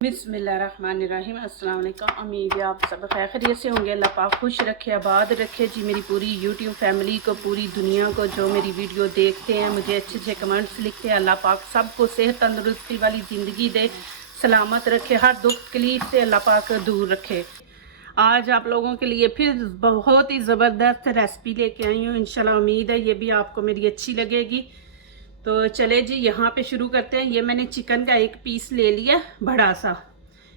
बिस्मिल्लाहिर्रहमानिर्रहीम। अस्सलाम वालेकुम। उम्मीद है आप सब खैरियत से होंगे। अल्लाह पाक खुश रखे, आबाद रखे जी मेरी पूरी यूट्यूब फैमिली को, पूरी दुनिया को। जो मेरी वीडियो देखते हैं, मुझे अच्छे अच्छे कमेंट्स लिखते हैं, अल्लाह पाक सबको सेहत तंदुरुस्ती वाली ज़िंदगी दे, सलामत रखे, हर दुख तकलीफ से अल्लाह पाक दूर रखे। आज आप लोगों के लिए फिर बहुत ही ज़बरदस्त रेसिपी लेके आई हूँ। इंशाल्लाह उम्मीद है ये भी आपको मेरी अच्छी लगेगी। तो चले जी यहाँ पे शुरू करते हैं। ये मैंने चिकन का एक पीस ले लिया बड़ा सा।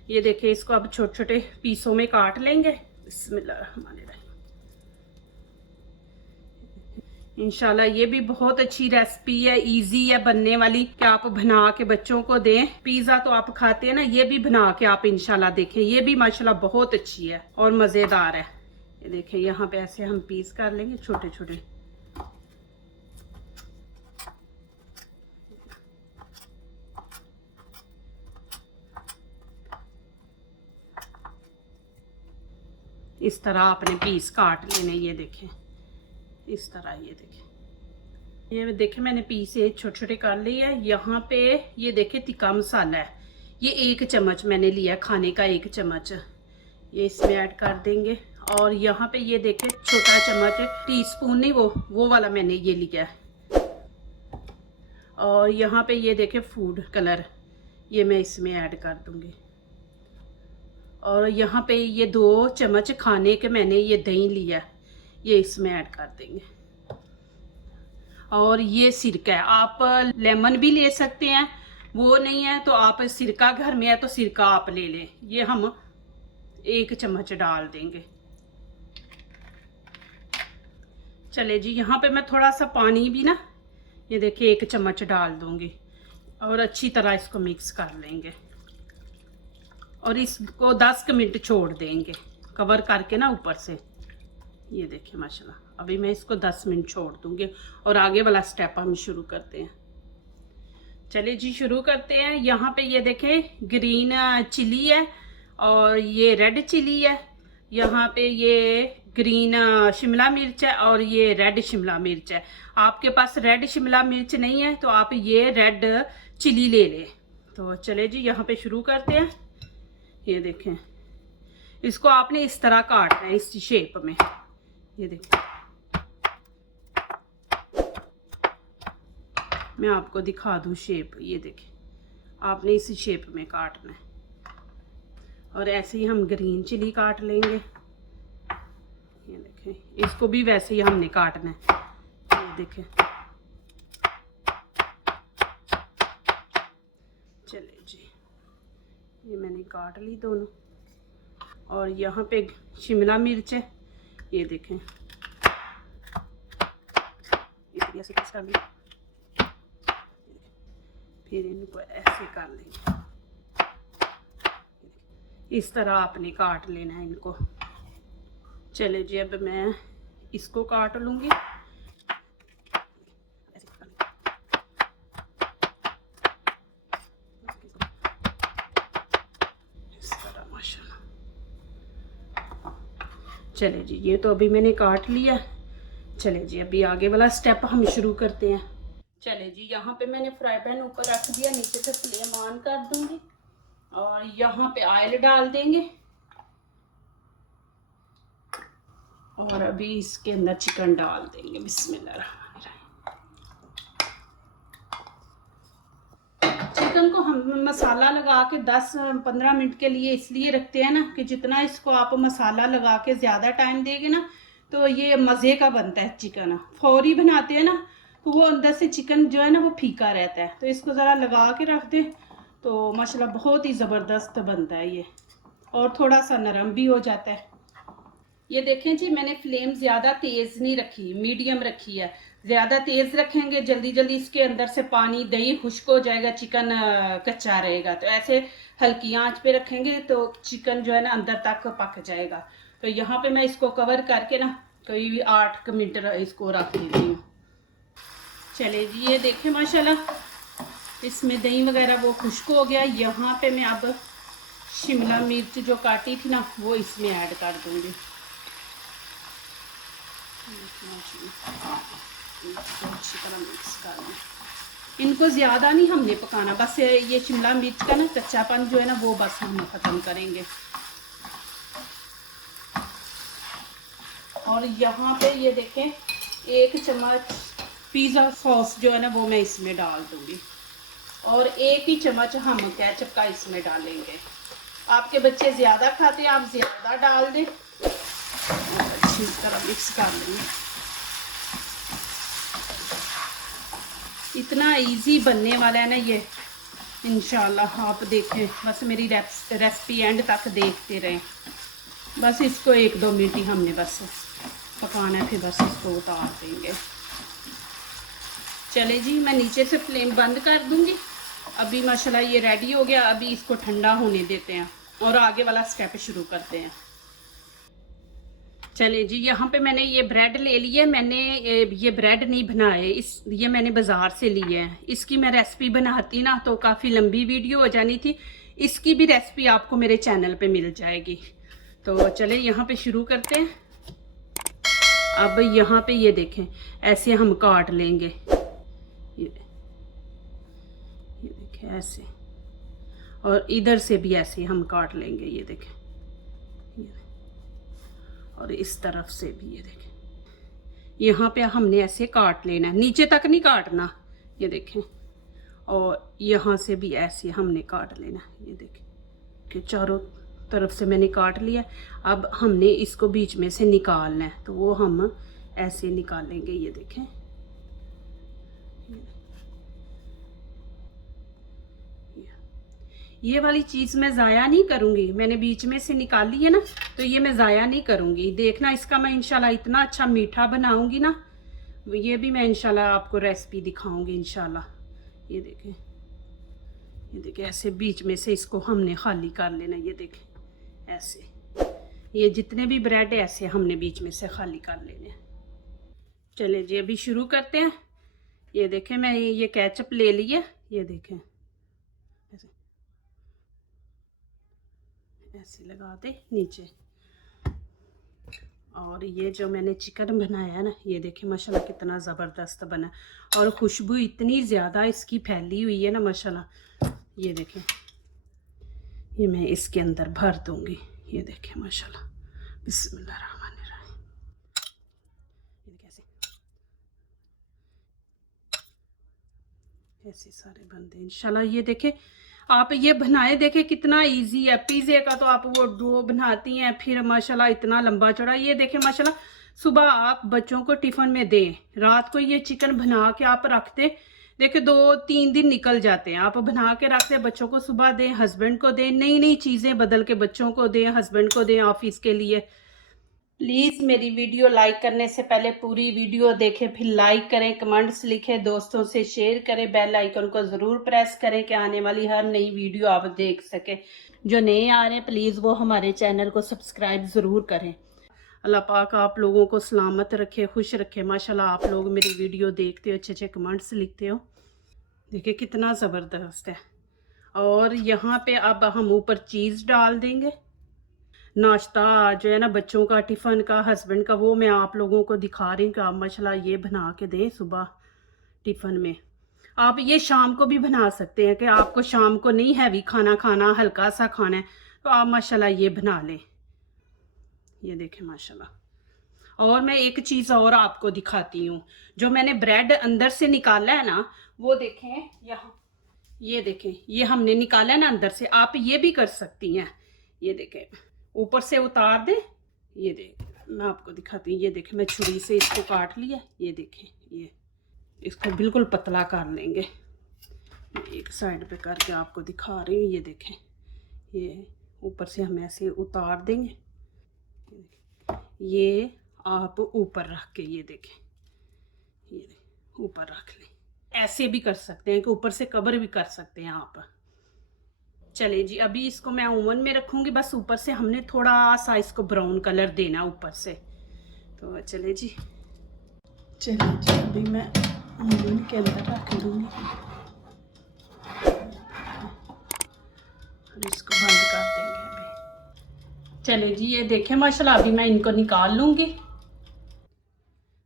ये देखिए, इसको अब छोटे छोटे पीसों में काट लेंगे। बिस्मिल्लाहिर्रहमानिर्रहीम। इंशाल्लाह ये भी बहुत अच्छी रेसिपी है, इजी है बनने वाली, कि आप बना के बच्चों को दें। पिज़्ज़ा तो आप खाते हैं ना, ये भी बना के आप इंशाल्लाह देखें, ये भी माशाल्लाह बहुत अच्छी है और मज़ेदार है। ये देखिए, यहाँ पे ऐसे हम पीस कर लेंगे छोटे छोटे। इस तरह आपने पीस काट लेने। ये देखें, इस तरह। ये देखें, ये देखें मैंने पीस ये छोटे छोटे कर लिए है। यहाँ पे ये देखें तिक्का मसाला है, ये 1 चम्मच मैंने लिया, खाने का 1 चम्मच, ये इसमें ऐड कर देंगे। और यहाँ पे ये देखें छोटा चम्मच, टीस्पून नहीं, वो वाला मैंने ये लिया है। और यहाँ पे ये देखें फूड कलर, ये मैं इसमें ऐड कर दूँगी। और यहाँ पे ये 2 चम्मच खाने के मैंने ये दही लिया, ये इसमें ऐड कर देंगे। और ये सिरका है, आप लेमन भी ले सकते हैं, वो नहीं है तो आप सिरका, घर में है तो सिरका आप ले लें। ये हम 1 चम्मच डाल देंगे। चले जी, यहाँ पे मैं थोड़ा सा पानी भी ना, ये देखिए 1 चम्मच डाल दूंगी और अच्छी तरह इसको मिक्स कर लेंगे। और इसको 10 मिनट छोड़ देंगे कवर करके ना ऊपर से। ये देखिए माशाल्लाह, अभी मैं इसको 10 मिनट छोड़ दूंगी और आगे वाला स्टेप हम शुरू करते हैं। चलिए जी शुरू करते हैं। यहाँ पे ये देखें ग्रीन चिली है और ये रेड चिली है। यहाँ पे ये ग्रीन शिमला मिर्च है और ये रेड शिमला मिर्च है। आपके पास रेड शिमला मिर्च नहीं है तो आप ये रेड चिली ले लें। तो चले जी यहाँ पे शुरू करते हैं। ये देखें, इसको आपने इस तरह काटना है, इस शेप में। ये देखें, मैं आपको दिखा दूं शेप। ये देखें, आपने इस शेप में काटना है। और ऐसे ही हम ग्रीन चिली काट लेंगे। ये देखें, इसको भी वैसे ही हमने काटना है। ये देखें, चले जी, ये मैंने काट ली दोनों। और यहाँ पे शिमला मिर्च है, ये देखें, ऐसे कर ली। फिर इनको ऐसे कर लेंगे, इस तरह आपने काट लेना है इनको। चले जी, अब मैं इसको काट लूँगी। चले जी, ये तो अभी मैंने काट लिया। चले जी, अभी आगे वाला स्टेप हम शुरू करते हैं। चले जी, यहाँ पे मैंने फ्राई पैन ऊपर रख दिया, नीचे से फ्लेम ऑन कर दूंगी और यहाँ पे ऑयल डाल देंगे। और अभी इसके अंदर चिकन डाल देंगे। बिस्मिल्लाह। चिकन को हम मसाला लगा के 10-15 मिनट के लिए इसलिए रखते हैं ना, कि जितना इसको आप मसाला लगा के ज़्यादा टाइम देंगे ना तो ये मज़े का बनता है चिकन। फौरी बनाते हैं ना तो वो अंदर से चिकन जो है ना वो फीका रहता है। तो इसको ज़रा लगा के रख दें तो माशाल्लाह बहुत ही ज़बरदस्त बनता है ये, और थोड़ा सा नरम भी हो जाता है। ये देखें जी, मैंने फ्लेम ज़्यादा तेज़ नहीं रखी, मीडियम रखी है। ज़्यादा तेज़ रखेंगे जल्दी जल्दी इसके अंदर से पानी, दही खुश्क हो जाएगा, चिकन कच्चा रहेगा। तो ऐसे हल्की आंच पे रखेंगे तो चिकन जो है ना अंदर तक पक जाएगा। तो यहाँ पे मैं इसको कवर करके ना कोई 8 मिनट इसको रख देती हूँ। चले जी, ये देखें माशाल्लाह इसमें दही वगैरह वो खुश्क हो गया। यहाँ पे मैं अब शिमला मिर्च जो काटी थी ना वो इसमें ऐड कर दूँगी। अच्छी तरह मिक्स करना। इनको ज़्यादा नहीं हमने पकाना, बस ये शिमला मिर्च का ना कच्चापन जो है ना वो बस हम ख़त्म करेंगे। और यहाँ पे ये देखें 1 चम्मच पिज़्ज़ा सॉस जो है ना वो मैं इसमें डाल दूँगी, और 1 ही चम्मच हम केचप का इसमें डालेंगे। आपके बच्चे ज़्यादा खाते हैं, आप ज़्यादा डाल दें। अच्छी तरह मिक्स कर लेंगे। इतना इजी बनने वाला है ना ये, इंशाल्लाह आप देखें, बस मेरी रेसिपी एंड तक देखते रहें। बस इसको 1-2 मिनट ही हमने बस पकाना है, फिर बस इसको उतार देंगे। चले जी, मैं नीचे से फ्लेम बंद कर दूंगी। अभी माशाल्लाह ये रेडी हो गया। अभी इसको ठंडा होने देते हैं और आगे वाला स्टेप शुरू करते हैं। चले जी, यहाँ पे मैंने ये ब्रेड ले लिया। मैंने ये ब्रेड नहीं बनाए, ये मैंने बाज़ार से लिए हैं। इसकी मैं रेसिपी बनाती ना तो काफ़ी लंबी वीडियो हो जानी थी। इसकी भी रेसिपी आपको मेरे चैनल पे मिल जाएगी। तो चले यहाँ पे शुरू करते हैं। अब यहाँ पे ये देखें, ऐसे हम काट लेंगे, ये देखें ऐसे, और इधर से भी ऐसे हम काट लेंगे। ये देखें, और इस तरफ से भी ये देखें। यहाँ पे हमने ऐसे काट लेना है, नीचे तक नहीं काटना। ये देखें, और यहाँ से भी ऐसे हमने काट लेना। ये देखें कि चारों तरफ से मैंने काट लिया। अब हमने इसको बीच में से निकालना है, तो वो हम ऐसे निकालेंगे। ये देखें, ये वाली चीज़ मैं ज़ाया नहीं करूँगी। मैंने बीच में से निकाली है ना, तो ये मैं ज़ाया नहीं करूँगी। देखना, इसका मैं इंशाल्लाह इतना अच्छा मीठा बनाऊँगी ना, ये भी मैं इंशाल्लाह आपको रेसिपी दिखाऊँगी इंशाल्लाह। ये देखें, ये देखें, ऐसे बीच में से इसको हमने खाली कर लेना। ये देखें ऐसे, ये जितने भी ब्रेड है ऐसे हमने बीच में से खाली कर लेने। चले जी, अभी शुरू करते हैं। ये देखें, मैं ये केचप ले लिया। ये देखें ऐसे लगा दे नीचे। और ये जो मैंने चिकन बनाया है ना, ये देखें माशाल्लाह कितना ज़बरदस्त बना, और खुशबू इतनी ज़्यादा इसकी फैली हुई है ना माशाल्लाह। ये देखें, ये मैं इसके अंदर भर दूंगी। ये देखें माशाल्लाह, बिस्मिल्लाहिर्रहमानिर्रहीम। ये कैसे ऐसे सारे बनते इंशाल्लाह। ये देखें, आप ये बनाए, देखें कितना इजी है। पिज़्ज़े का तो आप वो डो बनाती हैं, फिर माशाल्लाह इतना लंबा चौड़ा। ये देखें माशाल्लाह, सुबह आप बच्चों को टिफ़िन में दें, रात को ये चिकन बना के आप रखते, देखिए 2-3 दिन निकल जाते हैं। आप बना के रखते हैं, बच्चों को सुबह दें, हस्बैंड को दें, नई नई चीज़ें बदल के बच्चों को दें, हस्बैंड को दें ऑफिस के लिए। प्लीज़ मेरी वीडियो लाइक करने से पहले पूरी वीडियो देखें, फिर लाइक करें, कमेंट्स लिखें, दोस्तों से शेयर करें, बेल आइकन को ज़रूर प्रेस करें कि आने वाली हर नई वीडियो आप देख सकें। जो नए आ रहे हैं प्लीज़ वो हमारे चैनल को सब्सक्राइब ज़रूर करें। अल्लाह पाक आप लोगों को सलामत रखे, खुश रखे। माशाल्लाह आप लोग मेरी वीडियो देखते हो, अच्छे अच्छे कमेंट्स लिखते हो। देखिए कितना ज़बरदस्त है। और यहाँ पे अब हम ऊपर चीज़ डाल देंगे। नाश्ता जो है ना बच्चों का, टिफ़िन का, हस्बैंड का, वो मैं आप लोगों को दिखा रही हूँ कि आप माशाल्लाह ये बना के दें सुबह टिफ़िन में। आप ये शाम को भी बना सकते हैं कि आपको शाम को नहीं हैवी खाना खाना, हल्का सा खाना है, तो आप माशाल्लाह ये बना लें। ये देखें माशाल्लाह। और मैं एक चीज़ और आपको दिखाती हूँ, जो मैंने ब्रेड अंदर से निकाला है ना, वो देखें यहाँ, ये देखें, ये हमने निकाला है ना अंदर से। आप ये भी कर सकती हैं। ये देखें, ऊपर से उतार दें। ये देखें, मैं आपको दिखाती हूँ। ये देखें, मैं छुरी से इसको काट लिया। ये देखें, ये इसको बिल्कुल पतला कर लेंगे। एक साइड पे करके आपको दिखा रही हूँ। ये देखें, ये ऊपर से हम ऐसे उतार देंगे। ये आप ऊपर रख के, ये देखें, ये ऊपर रख लें। ऐसे भी कर सकते हैं कि ऊपर से कवर भी कर सकते हैं आप। चले जी, अभी इसको मैं ओवन में रखूँगी। बस ऊपर से हमने थोड़ा सा इसको ब्राउन कलर देना ऊपर से। तो चले जी, अभी मैं ओवन के अंदर रख दूँगी और इसको बंद कर देंगे अभी। चले जी, ये देखें माशाल्लाह, अभी मैं इनको निकाल लूँगी।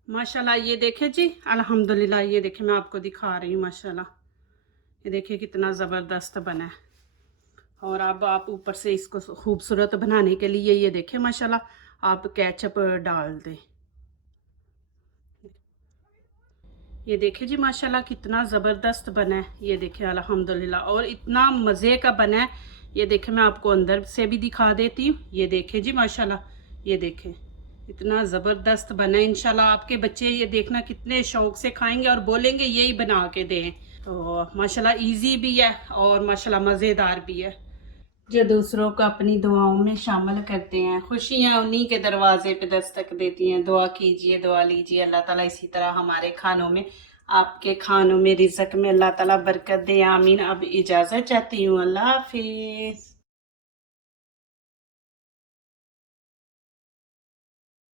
माशाल्लाह ये देखें जी, अल्हम्दुलिल्लाह। ये देखें, मैं आपको दिखा रही हूँ माशाल्लाह। ये देखिए कितना ज़बरदस्त बना है। और अब आप ऊपर से इसको खूबसूरत बनाने के लिए ये देखिए माशाल्लाह आप केचप डाल दें। ये देखिए जी माशाल्लाह कितना ज़बरदस्त बना है। ये देखिए अल्हम्दुलिल्लाह, और इतना मज़े का बना है। ये देखिए मैं आपको अंदर से भी दिखा देती हूँ। ये देखिए जी माशाल्लाह, ये देखें इतना ज़बरदस्त बना है। इंशाल्लाह आपके बच्चे ये देखना कितने शौक़ से खाएंगे और बोलेंगे यही बना के दें। तो माशाल्लाह ईजी भी है और माशाल्लाह मज़ेदार भी है। जो दूसरों को अपनी दुआओं में शामिल करते हैं, खुशियाँ उन्हीं के दरवाजे पे दस्तक देती हैं। दुआ कीजिए, दुआ लीजिए, अल्लाह ताला इसी तरह हमारे खानों में, आपके खानों में, रिज़्क में अल्लाह ताला बरकत दे। आमीन। अब इजाज़त चाहती हूँ। अल्लाह हाफिज़।